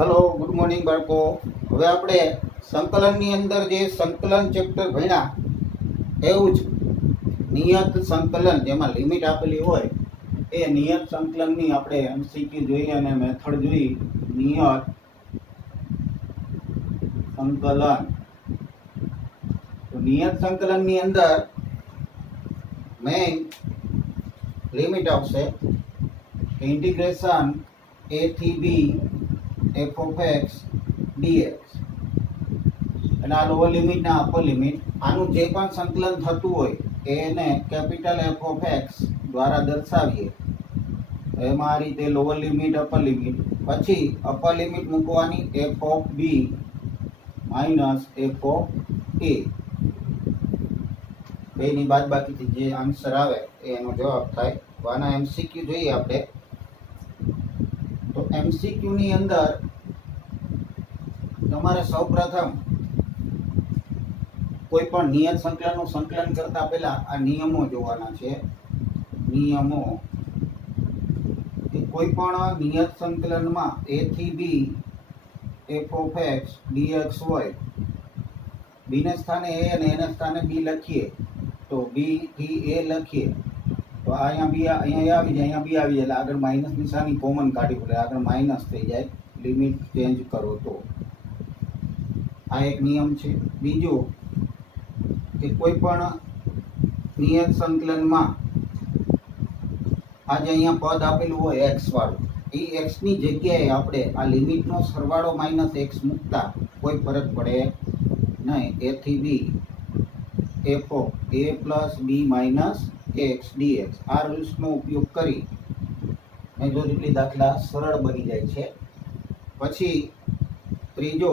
Hello good morning बाळको। હવે આપણે સંકલનની અંદર જે સંકલન ચેપ્ટર ભણ્યા એવું જ નિયત સંકલન જેમાં લિમિટ આપેલી હોય એ નિયત સંકલનની આપણે એમસીક્યુ જોઈ અને મેથડ જોઈ। નિયત સંકલન તો નિયત સંકલનની અંદર મેઇન લિમિટ આવશે ઇન્ટિગ્રેશન a થી b f of x dx અને આ લોઅર લિમિટ ના અપર લિમિટ આનું જે પણ સંકલન થતું હોય એને કેપિટલ f of x દ્વારા દર્શાવીએ। એમાં આ રીતે લોઅર લિમિટ અપર લિમિટ પછી અપર લિમિટ મૂકવાની f of b minus f of a બેની બાદબાકીથી જે આન્સર આવે એનો જવાબ થાય। તો આના એમસીક્યુ જોઈએ આપણે। तो एमसीक्यू ની અંદર તમારે સૌપ્રથમ કોઈ પણ નિયત સંકલનનું સંકલન કરતા પહેલા આ નિયમો જોવાના છે। નિયમો કે કોઈ પણ નિયત સંકલનમાં a થી b f of x dx હોય b ને સ્થાને a અને a ને સ્થાને b લખીએ તો b થી a લખીએ तो अँ बी अँ आ जाए अँ बी आ जाए आगे माइनस निशानी कॉमन काढ़ी पड़े आगे माइनस थी जाए लिमिट चेन्ज करो तो आ एक नियम है। बीजो कि कोईपण नियत संकलन में आज अँ पद आपेलू हो एक्स वालू ए एक्स नी जग्याए आपणे आ लिमिट नो सरवाळो माइनस एक्स मूकता कोई फरक पड़े नहीं। ए थी b f of a plus b minus x dx आ रूल्स नो उपयोग करी मेजोरिटी दाखला सरल बनी जाए छे। पछी त्रीजो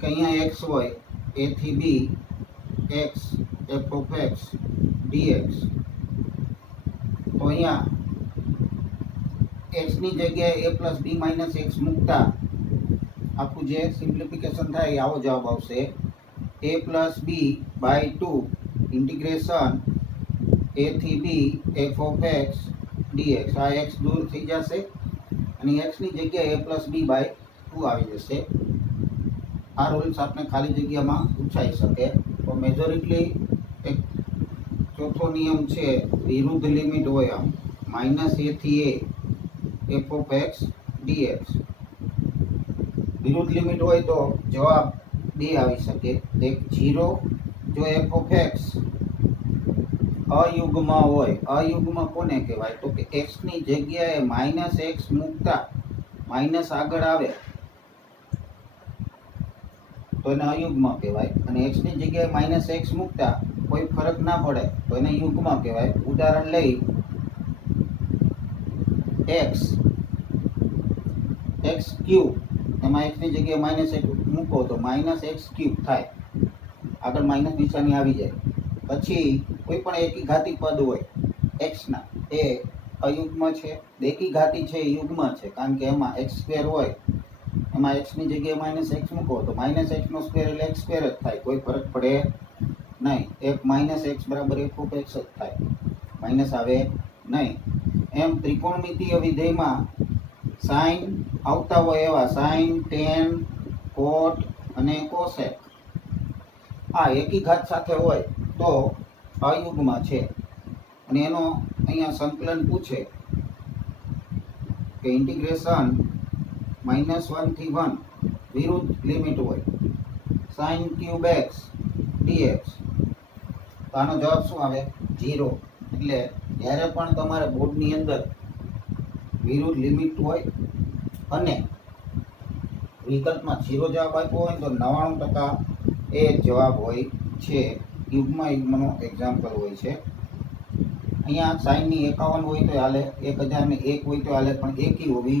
के अहींया x होय a थी b x f of x dx तो अहींया x नी जग्याए a plus b minus x मूकता आखुं जे सिम्प्लिफिकेशन थाय आवो जवाब आवशे a plus b by 2 integration a थी b f of x dx आ x दूर थी जाशे अने x नी जग्याए a प्लस b बाय 2 आवी जशे। आ रूल्स आपने खाली जग्या में पूछाई सके। तो मेजोरिटली एक चौथो नियम छे विरुद्ध लिमिट होय आम माइनस a थी a f of x dx विरुद्ध लिमिट होय तो जवाब बे आवी सके। एक 0 जो f of x अयुग्म होय अयुग्म कोने कहेवाय तो कि x नी जग्याए माइनस एक्स मूकता माइनस आगळ आवे तो एने अयुग्म कहेवाय अने x नी जग्याए माइनस एक्स मूकता कोई फरक ना पड़े तो एने युग्म कहेवाय। उदाहरण लई x x क्यूब एमां x नी जग्याए माइनस एक्स मूको तो माइनस एक्स क्यूब थाय आगे माइनस निशानी आवी जाए। पछी कोईपण एकी घाती पद होय एक्स ना ए अयुग्म छे बेकी घाती छे युग्म छे कारण के एमां एक्स स्क्वेर होय एमां एक्स नी जग्याए माइनस एक्स मूको तो माइनस एक्स नो स्क्वेर एटले एक्स स्क्वेर ज थाय कोई फरक पड़े नहीं। एक माइनस एक्स बराबर एफ ऑफ एक्स ज थाय माइनस आवे नहीं। एम त्रिकोणमितीय विधेय में साइन आवता होय एवा साइन टेन कोट अने कोसेक आ एकी घात साथे होय तो अयुग्म छे अने एनो अहींया संकलन पूछे के इंटीग्रेशन -1 थी 1 विरुद्ध लिमिट होय sin क्यूब x dx तो आनो जवाब शुं आवे 0। એટલે જ્યારે પણ તમારે બોર્ડની અંદર વિરુદ્ધ લિમિટ હોય અને વિકલ્પમાં 0 જવાબ આપ્યો હોય તો 99% એ જવાબ હોય છે। યુગ્મનો એક્ઝામ્પલ હોય છે। અહીંયા સાઇનની 51 હોય તો હાલે 1001 હોય તો હાલે પણ એકી હોવી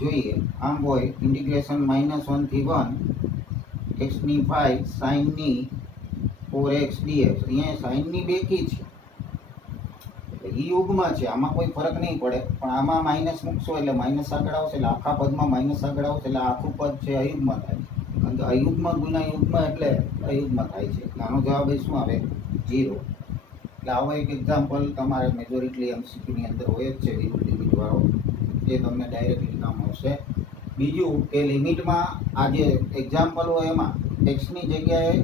જોઈએ। આમ હોય ઇન્ટિગ્રેશન -1 થી 1 x ની 5 sin ની 4x dx અહીંયા sin ની બેકી છે ई युग्म है आमा कोई फरक नहीं पड़े पण आमा माइनस मूकशो एटले माइनस आगळ आवशे एटले आखा पदमां माइनस आगळ आवशे एटले आखुं पद छे अयुग्म थाय कारण के अयुग्म गुण્યા युग्म एटले अयुग्म थाय छे। आनो जवाब शुं आवे 0। એટલે આવો એક એક્ઝામ્પલ તમારે મેજોરિટલી એમસીક્યુની અંદર હોય જ છે વિરુદ્ધ લિમિટ વાળો, એ તમને ડાયરેક્ટલી કામ આવશે. બીજું કે લિમિટમાં આ જે એક્ઝામ્પલ હોય એમાં એક્સની જગ્યાએ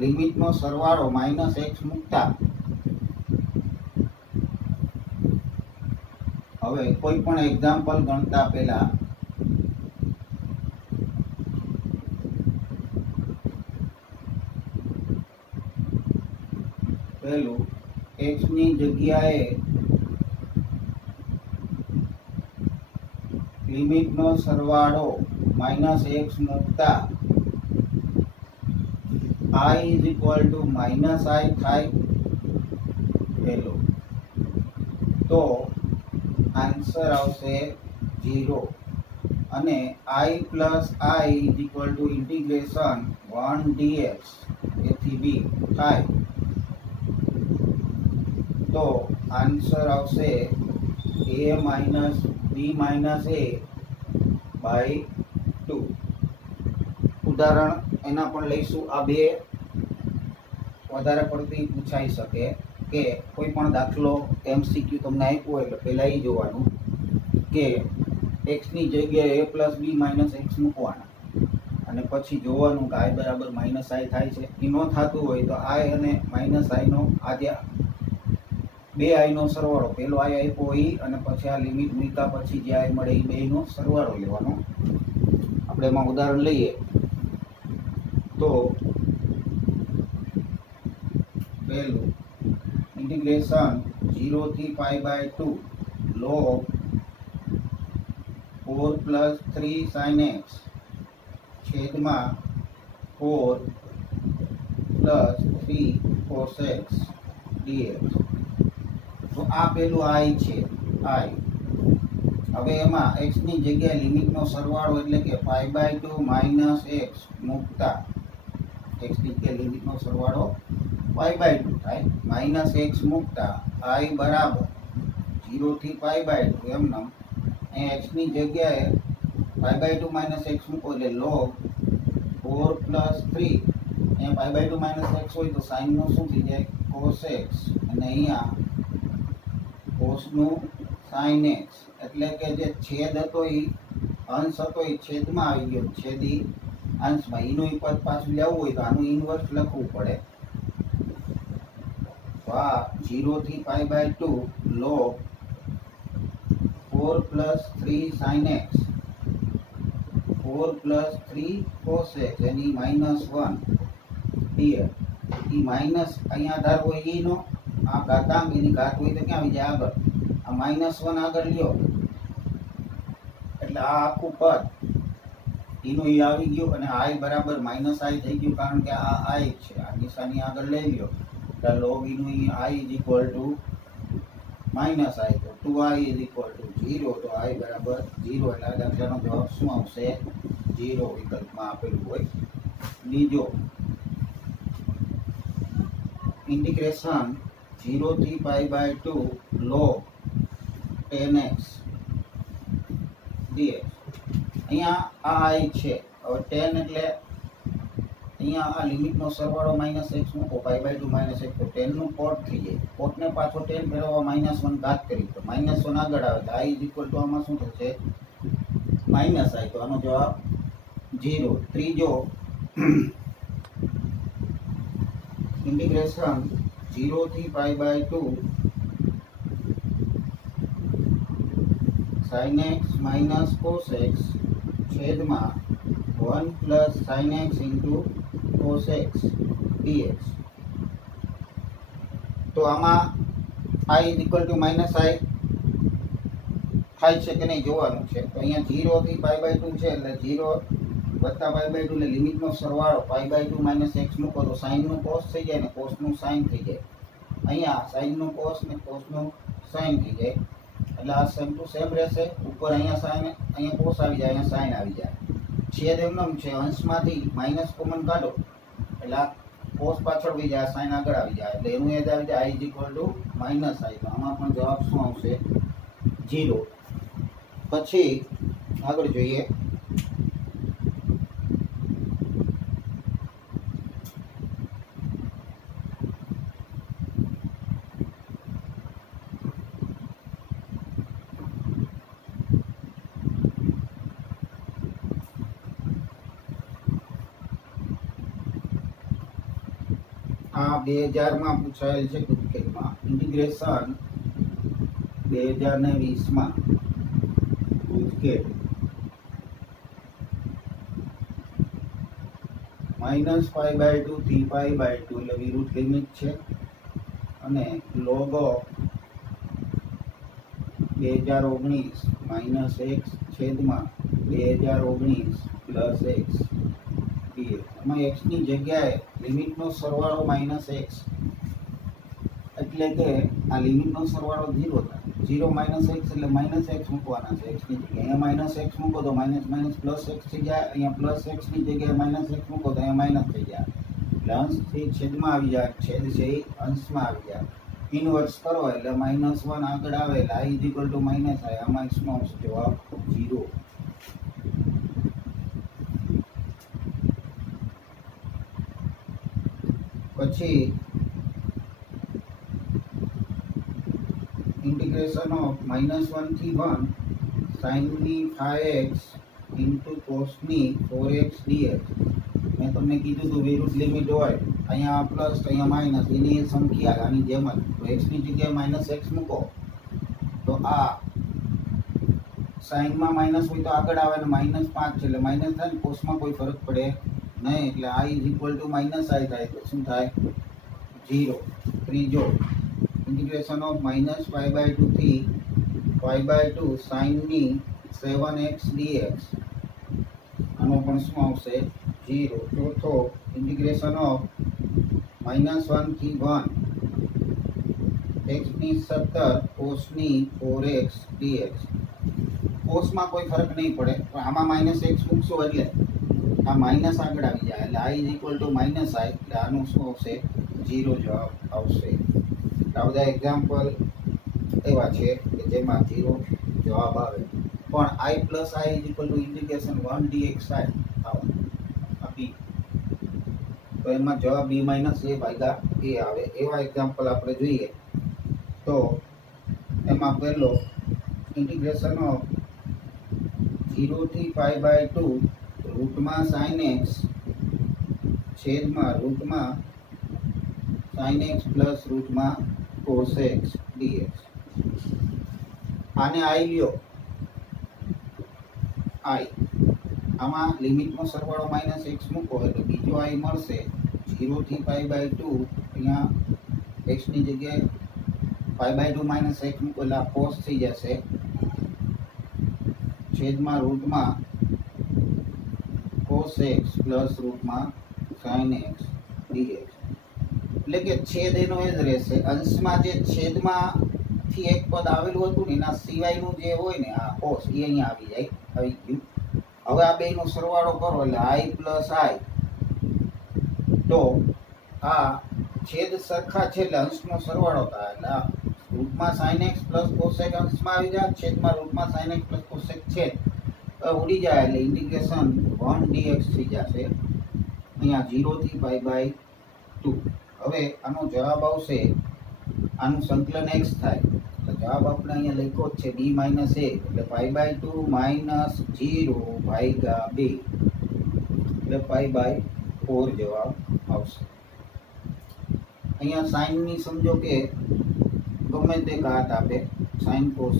લિમિટનો સરવાળો -x મૂકતા હવે કોઈ પણ એક્ઝામ્પલ ગણતા પહેલા પહેલું એક્સની જગ્યાએ લિમિટનો સરવાળો -x મૂકતા I = -i થાય પહેલો, તો આન્સર આવશે 0. અને I = ઇન્ટિગ્રેશન 1 dx a થી b થાય તો આન્સર આવશે a-b-a/2. ઉદાહરણ એના પણ લઈશું. આ બે વધારે પડતી પૂછાઈ શકે કે કોઈ પણ દાખલો MCQ તમને આપ્યો હોય એટલે પહેલાં એ જોવાનું કે એક્સની જગ્યાએ a+b - x મૂકવાના અને પછી જોવાનું કે i બરાબર -i થાય છે. એ ન થતું હોય તો i અને -i નો આજે બે i નો સરવાળો, પેલો i આપ્યો એ અને પછી આ લિમિટ મૂક્યા પછી જે i મળે એ બેનો સરવાળો લેવાનો. આપણે એમાં ઉદાહરણ લઈએ તો પહેલું ઇન્ટિગ્રેશન 0 થી π/2 log 4 + 3 sin x છેદમાં 4 + 3 cos x dx. તો આ પેલું i છે, i. હવે એમાં x ની જગ્યાએ લિમિટનો સરવાળો એટલે કે π/2 - x મૂકતા x ની જગ્યાએ લિમિટનો સરવાળો π/2 થાય, -x મૂકતા i બરાબર 0 થી π/2 એમනම් અહીં x ની જગ્યાએ π/2 - x મૂકો એટલે log 4 + 3. અહીંયા π/2 - x હોય તો sin નું શું થઈ જાય cos x, અને અહીંયા cos નું sin x, એટલે કે જે છેદ હતો એ અંશ હતો એ છેદમાં આવી ગયો, છેદી અંશમાં. એનું પદ પાછું લેવું હોય તો આનું ઇન્વર્સ લખવું પડે. તો આ 0 થી π/2 log 4 + 3 sin x 4 + 3 cos x એની -1 dx. એ માઇનસ અહીંયા આધાર હોય એનો, આ ઘાતાંક એની ઘાત હોય તો ક્યાં આવી જાય આગળ, આ -1 આગળ લ્યો એટલે આ આખું પદ એનું એ આવી ગયું અને i બરાબર -i થઈ ગયું, કારણ કે આ i છે. આ નિશાની આગળ લઈ લ્યો એટલે log એનું i = -i, તો 2i = 0, તો i બરાબર 0. એટલે આ દાખલાનો જવાબ શું આવશે 0 વિકલ્પમાં આપેલું હોય. બીજો ઇન્ટિગ્રેશન 0 થી π/2 log 10x dx. અહીંયા આ i છે. હવે 10 એટલે અહીંયા આ લિમિટનો સરવાળો -x મૂકો, π/2 - x, તો 10 નું કોટ થઈ જાય. કોટને પાછો 10 ફેરવવા -1 ઘાત કરી તો -1 આગળ આવે તો i = આમાં શું થશે -i, તો આનો જવાબ 0. ત્રીજો ઇન્ટિગ્રેશન 0 થી π/2 sin x - cos x છેદમાં 1 + sin x * cos x dx. તો આમાં i = -i થાય છે કે નહીં જોવાનું છે. તો અહીંયા 0 થી π/2 છે એટલે 0 + π/2 એટલે લિમિટનો સરવાળો π/2 - x મૂકો તો sin નું cos થઈ જાય ને cos નું sin થઈ જાય. અહીંયા sin નું cos ને cos નું sin થઈ જાય એટલે આ સેમ ટુ સેમ રહેશે. ઉપર અહીંયા sin, અહીંયા cos આવી જાય, અહીંયા sin આવી જાય. છેદ એમનેમ છે, અંશમાંથી માઇનસ કોમન કાઢો એટલે આ cos પાછળ આવી જાય, sin આગળ આવી જાય, એટલે એનું યાદ આવી જાય i = -i. તો આમાં પણ જવાબ શું આવશે 0. પછી આગળ જોઈએ 2000 માં પૂછાયેલ છે ગુજકેટમાં ઇન્ટિગ્રેશન 2020 માં ગુજકેટ -π/2 થી π/2 એટલે વિરુદ્ધ લિમિટ છે અને log ઓફ 2019 - x છેદમાં 2019 + x dx. એમાં x ની જગ્યાએ લિમિટનો સરવાળો -x એટલે કે આ લિમિટનો સરવાળો 0 થાય. 0 - x એટલે -x મૂકવાના છે x ની જગ્યાએ. અહીંયા -x મૂકો તો +x થઈ જાય, અહીંયા +x ની જગ્યાએ -x મૂકો તો અહીંયા - થઈ જાય. એટલે અંશથી છેદમાં આવી જાય, છેદ છે એ અંશમાં આવી જાય. ઇન્વર્સ કરો એટલે -1 આગળ આવે એટલે i = -i. આમાં x નો જવાબ 0. પછી ઇન્ટિગ્રેશન ઓફ -1 થી 1 sin ની 5x * cos ની 4x dx. મેં તમને કીધું હતું વિરુદ્ધ લિમિટ હોય, અહીંયા પ્લસ અહીંયા માઇનસ, એની સંખ્યા આની જેમ જ. તો x ની જગ્યાએ -x મૂકો તો આ સાઈનમાં માઇનસ હોય તો આગળ આવે ને -5 છે એટલે માઇનસ થાય ને કોસમાં કોઈ ફરક પડે નહીં એટલે i = -i થાય તો શું થાય 0. ત્રીજો ઇન્ટિગ્રેશન ઓફ -π/2 થી π/2 sin ની 7x dx. આનો પણ શું આવશે 0. ચોથો ઇન્ટિગ્રેશન ઓફ -1 થી 1 x ની 17 cos ની 4x dx. કોસમાં કોઈ ફરક નહીં પડે પણ આમાં -x મૂકશો એટલે આ માઇનસ આગળ આવી જાય એટલે i = -i એટલે આનું શું આવશે 0 જવાબ આવશે. આ બધા એક્ઝામ્પલ એવા છે કે જેમાં 0 જવાબ આવે પણ i + i = ઇન્ટિગ્રેશન 1 dx આવે. તો એમાં જવાબ b - a/a આવે. એવા એક્ઝામ્પલ આપણે જોઈએ તો એમાં પહેલો ઇન્ટિગ્રેશન ઓફ 0 થી π/2 √sin x છેદમાં √sin x + √cos x dx. આને i લ્યો, i આમાં લિમિટનો સરવાળો -x મૂકો એટલે બીજો i મળશે. 0 થી π/2 અહીંયા x ની જગ્યાએ π/2 -x મૂકો એટલે આ cos થઈ જશે છેદમાં √cos x + √sin x dx. એટલે કે છેદ એનો એ જ રહેશે. અંશમાં જે છેદમાંથી એક પદ આવેલું હતું ને એના સિવાયનું જે હોય ને આ cos એ અહીંયા આવી જાય, આવી ગયું. હવે આ બેનો સરવાળો કરો એટલે i + i. તો આ છેદ સરખા છે એટલે અંશનો સરવાળો થાય એટલે √sin x + cos x અંશમાં આવી જાય, છેદમાં √sin x + cos x છેદ ઉડી જાય એટલે ઇન્ટિગ્રેશન 1 dx થઈ જશે અહીંયા 0 થી π/2. હવે આનો જવાબ આવશે, આનું સંકલન x થાય એટલે જવાબ આપણે અહીંયા લખ્યો જ છે b - a એટલે π/2 - 0/2 એટલે π/4 જવાબ આવશે. અહીંયા સાઈન ની સમજો કે ગમે તે ઘાત આપે, સાઈન કોસ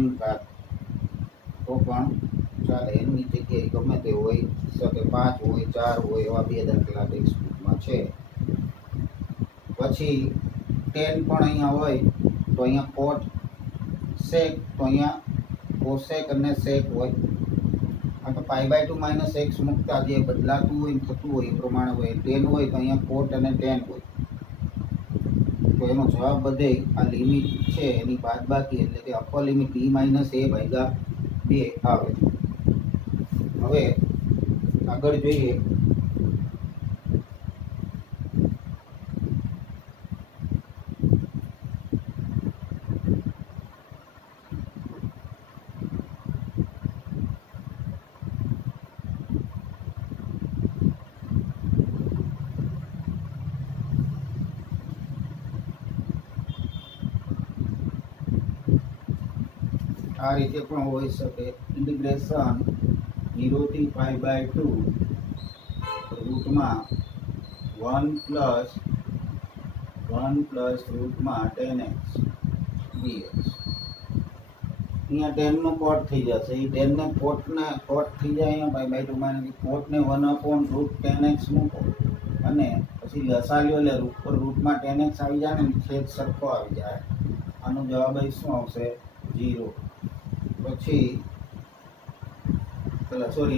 n ઘાત તો પણ ચાલે. એની જગ્યાએ ગમે તે હોય શકે, 5 હોય 4 હોય એવા બે દાખલા ટેક્સ્ટબુકમાં છે. પછી tan પણ અહીંયા હોય તો અહીંયા cot sec તો અહીંયા cosec અને sec હોય. આ તો π/2 - x મૂકતા જે બદલાતું હોય થતું હોય એ પ્રમાણે હોય. tan હોય તો અહીંયા cot અને tan હોય. તો એનો જવાબ બધે આ લિમિટ છે એની બાદબાકી એટલે કે અપર લિમિટ b - a/2 આવે. હવે આગળ જોઈએ આ રીતે પણ હોઈ શકે. ઇન્ટિગ્રેશન 0 થી π/2 રૂટમાં 1 પ્લસ રૂટમાં 10x dx. અહીંયા 10 નો કોટ થઈ જશે. એ 10 ને કોટ થઈ જાય અહીંયા બાય 2 માં કોટને 1/√10x મૂકો અને પછી લસા લ્યો એટલે રૂટમાં 10x આવી જાય ને છેદ સરખો આવી જાય. આનો જવાબ અહીં શું આવશે? 0. પછી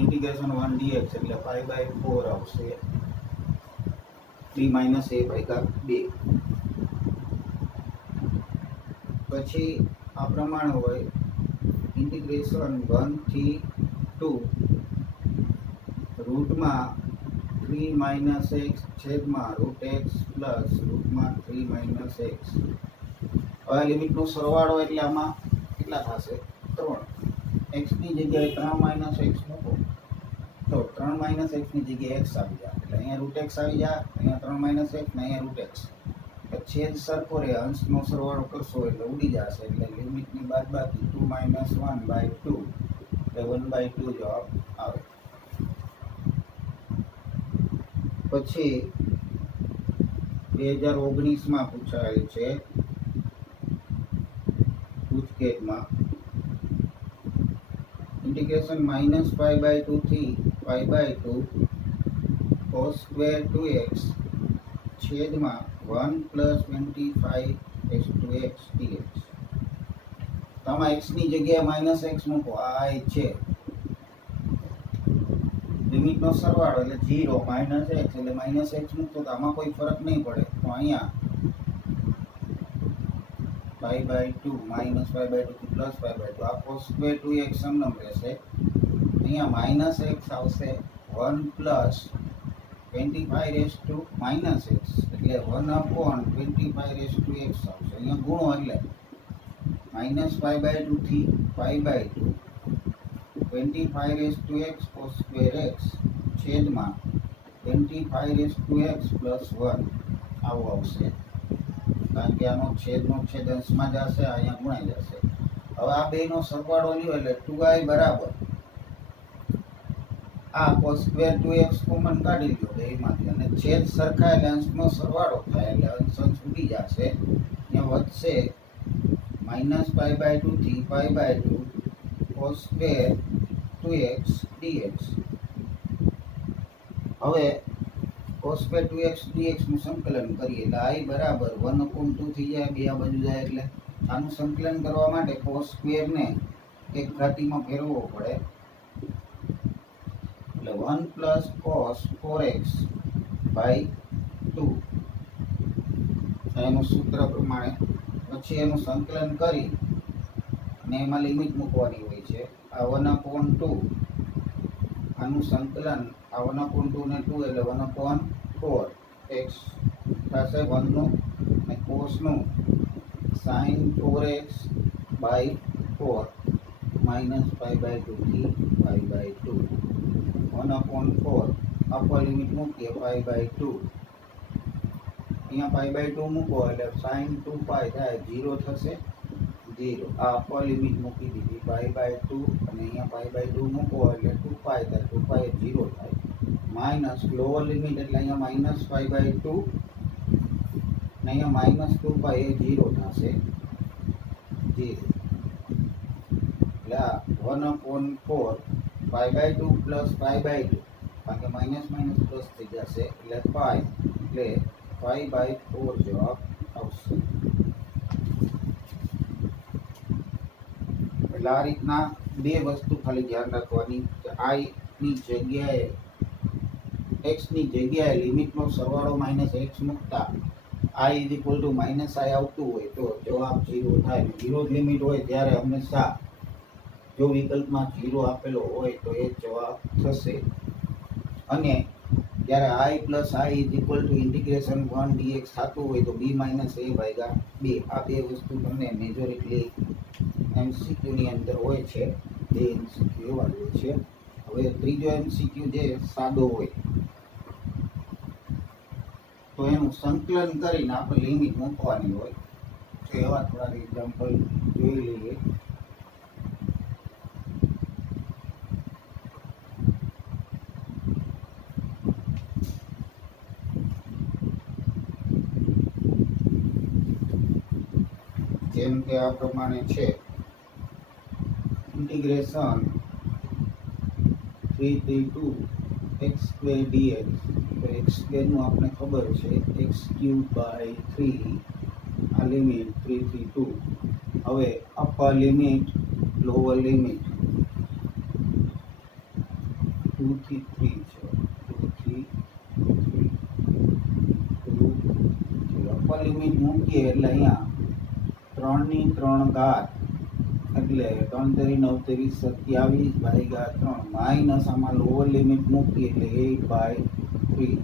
ઇન્ટિગ્રેશન 1 dx એટલે 5/4 આવશે. b - a/2. પછી આ પ્રમાણે હોય ઇન્ટિગ્રેશન 1 થી 2 રૂટમાં 3 - x છેદમાં √x પ્લસ રૂટમાં 3 - x. હવે લિમિટનો સરવાળો એટલે આમાં કેટલા થશે? 3. x ની જગ્યાએ 3 - x મૂકો તો 3 - x ની જગ્યાએ x આવી જાય એટલે અહીંયા √x આવી જાય, અહીંયા 3 - x ને અહીંયા √x. છેદ સરખો રહે, અંશનો સરવાળો કરશો એટલે ઉડી જશે એટલે લિમિટની બાદબાકી 2 - 1/2 એટલે 1/2 જવાબ આવે. પછી 2019 માં પૂછાયેલ છે પૂછકેટમાં ઇન્ટિગ્રેશન -π/2 થી π/2 cos square 2x છેદમાં 1 + 25x dx. તો આમાં x ની જગ્યાએ -x મૂકો. આ છે લિમિટનો સરવાળો એટલે 0 - x એટલે -x મૂકો તો આમાં કોઈ ફરક નહીં પડે. તો અહીંયા π/2 -π/2 થી +π/2 આ cos square 2x સમનમ રહેશે. અહીંયા -x આવશે 1 + 25x એટલે 1/25x આવશે. અહીંયા ગુણો એટલે -π/2 થી π/2 25x cos square x છેદમાં 25x + 1 આવું આવશે. કારણ કે આનો છેદનો છેદ અંશમાં જશે, અહીંયા ગુણાઈ જશે. હવે આ બેનો સરવાળો લ્યો એટલે 2i બરાબર આ cos square 2x કોમન કાઢી લો બેમાંથી અને છેદ સરખા એટલે અંશનો સરવાળો થાય એટલે અંશ ઉડી જશે. અહીંયા વધશે -π/2 થી π/2 cos square 2x dx. હવે cos square 2x dx નું સંકલન કરીએ એટલે i બરાબર 1/2 થઈ જાય, બે આ બાજુ જાય એટલે આનું સંકલન કરવા માટે cos square ને એક ઘાતીમાં ફેરવવો પડે એટલે 1 + cos 4x/2 એનું સૂત્ર પ્રમાણે. પછી એનું સંકલન કરી અને એમાં લિમિટ મૂકવાની હોય છે. આ 1/2 આનું સંકલન આ 1/2 ને 2 એટલે 1/4 x થશે 1 નું અને cos નું sin 4x/4 -π/2 થી π/2 1/4 અપર લિમિટ મૂકીએ π/2. અહીંયા π/2 મૂકો એટલે sin 2π થાય 0 થશે 0. આ અપર લિમિટ મૂકી દીધી π/2 અને અહીંયા π/2 મૂકો એટલે 2π થાય 2π એ 0 થાય માઇનસ લોઅર લિમિટ એટલે અહીંયા -π/2 અને અહીંયા -2π એ 0 થશે 0. એટલે આ 1/4 π/2 + π/2 કારણ કે માઇનસ પ્લસ થઈ જશે એટલે પાઈ એટલે 5/4 જવાબ આવશે. એટલે આ રીતના બે વસ્તુ ખાલી ધ્યાન રાખવાની કે i ની જગ્યાએ x ની જગ્યાએ લિમિટનો સરવાળો -x મૂકતા i = -i આવતું હોય તો જવાબ 0 થાય. 0 લિમિટ હોય ત્યારે હંમેશા જો વિકલ્પમાં 0 આપેલો હોય તો એ જવાબ થશે. અને જ્યારે i + i ઇન્ટિગ્રેશન 1 dx થતું હોય તો b - a/2 આ બે વસ્તુ તમને મેજોરિટલી MCQ ની અંદર હોય છે. બે MCQ એવા હોય છે. હવે ત્રીજો MCQ જે સાદો હોય તો એનું સંકલન કરીને આપણે લિમિટ મૂકવાની હોય તો એવા થોડા એક્ઝામ્પલ જોઈ લઈએ. જેમ કે આ પ્રમાણે છે ઇન્ટિગ્રેશન 332 x સ્ક્વેર dx તો x સ્ક્વેર નું આપણે ખબર છે x ક્યુબ બાય 3 આ લિમિટ 332 હવે અપર લિમિટ લોઅર લિમિટ 2 થી 3 છે 2 થી 3 અપર લિમિટ મૂકીએ એટલે અહીંયા 3 ની 3 ઘાત એટલે 3 તેરી 9 તેરી 27 ભાગ્યા 3 માઇનસ આમાં લોઅર લિમિટ મૂકીએ એટલે 8/3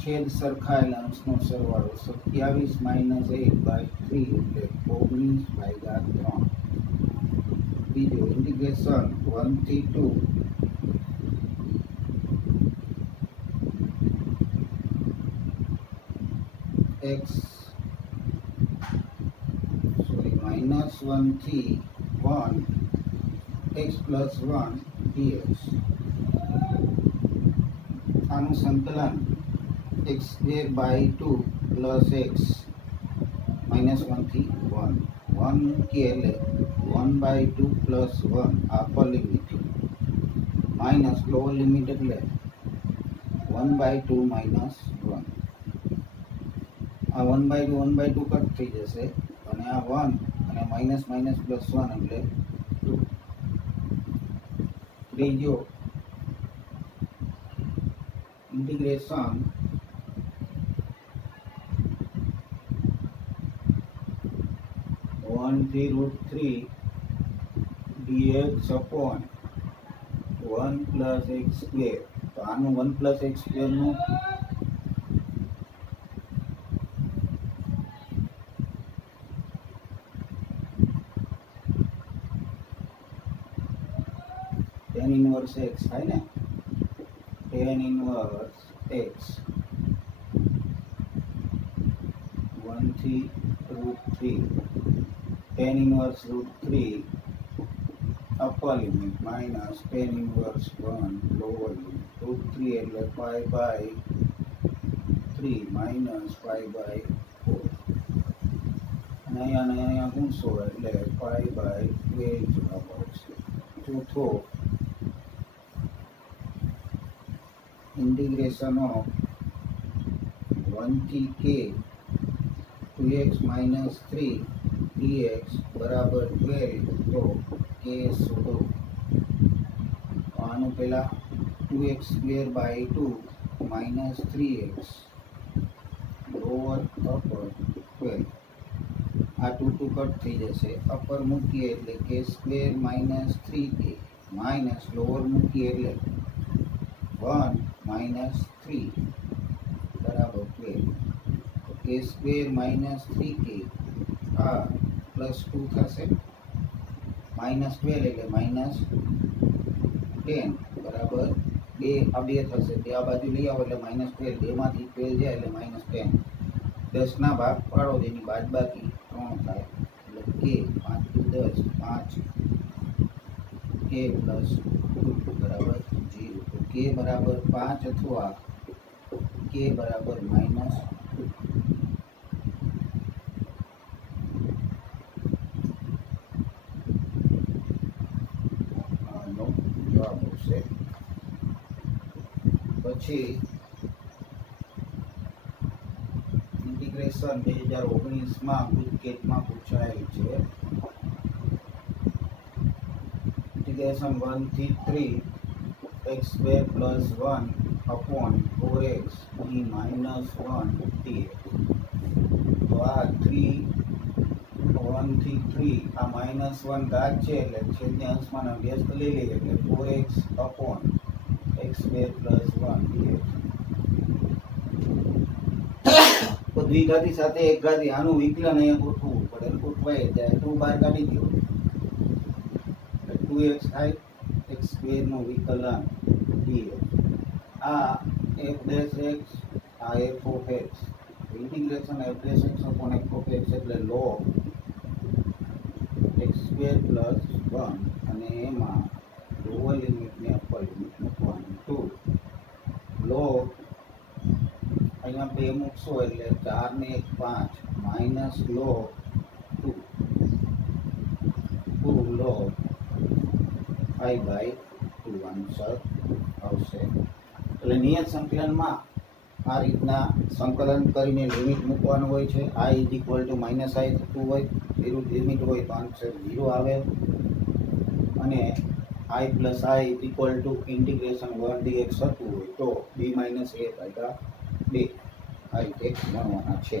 છેદ સરખા એટલે અંશનો સરવાળો 27 માઇનસ 8/3 એટલે 19/3 બીજું ઇન્ટિગ્રેશન 1 થી 2 x minus 1 થી 1 x plus 1 dx આનું સંકલન x square by 2 plus x minus 1 થી 1 1 મૂકીએ એટલે 1/2 plus 1 upper limit minus lower limit એટલે 1/2 minus 1 આ 1/2 કટ થઈ જશે અને આ 1 અને માઇનસ માઇનસ પ્લસ 1 એટલે 2 ત્રીજો ઇન્ટિગ્રેશન થી √3 dx upon 1 plus x square તો આનું 1 plus x square નું tan inverse x થાય ને tan inverse x 1 થી √3 tan inverse √3 upper limit minus tan inverse 1 lower limit √3 એટલે 5/3 minus 5/4 અને અહીંયા ગુણશો એટલે 5/12 જવાબ આવશે ચોથો integration of 1 થી k 2x minus 3 dx બરાબર 12 તો k શોધો આનું પહેલા 2x square by 2 minus 3x lower upper 12 આ 2 કટ થઈ જશે અપર મૂકીએ એટલે k square minus 3k minus lower મૂકીએ એટલે 1 minus 3 બરાબર 12 k square minus 3k આ પ્લસ 2 થશે minus 12 એટલે minus 10 બરાબર 2 આ 2 થશે 2 આ બાજુ લઈ આવો એટલે minus 12 2 માંથી 12 જાય એટલે minus 10 10 ના ભાગ પાડો જેની બાદબાકી 3 થાય એટલે k 5 થી 10 5 k plus 2 બરાબર 0 તો k બરાબર 5 અથવા k બરાબર -2 આનો જવાબ આવશે પછી ઇન્ટિગ્રેશન 2019 માં ગુજકેટમાં પૂછાયેલ છે ઇન્ટિગ્રેશન 1 થી 3 x square plus 1 upon 4x e minus 1 dx તો આ 3 1 થી 3 આ -1 ઘાત છે એટલે છેદને અંશમાં વ્યસ્ત લઈ લઈએ એટલે 4x upon x square plus 1 dx તો દ્વિઘાતી સાથે એક ઘાતી આનું વિકલન અહીંયા ગોઠવવું પડે ગોઠવાય જાય 2 બહાર કાઢી દો 2x થાય x સ્ક્વેર નું વિકલન dx આ f dash x આ f of x integration f dash x upon f of x એટલે log x square plus 1 અને એમાં લોઅર લિમિટ ને અપર લિમિટ મૂકવાની 2 log અહીંયા 2 મૂકશો એટલે 4 ને 1 5 minus log 2 2 log I by 2 answer આવશે. એટલે નિયત સંકલનમાં આ રીતના સંકલન કરીને લિમિટ મૂકવાનું હોય છે. I is equal to minus I થતું હોય, વિરુદ્ધ લિમિટ હોય તો આન્સર 0 આવે. અને I plus I is equal two integration 1 dx થતું હોય તો b માઇનસ a ભાગ્યા 2 આ રીતે ગણવાના છે.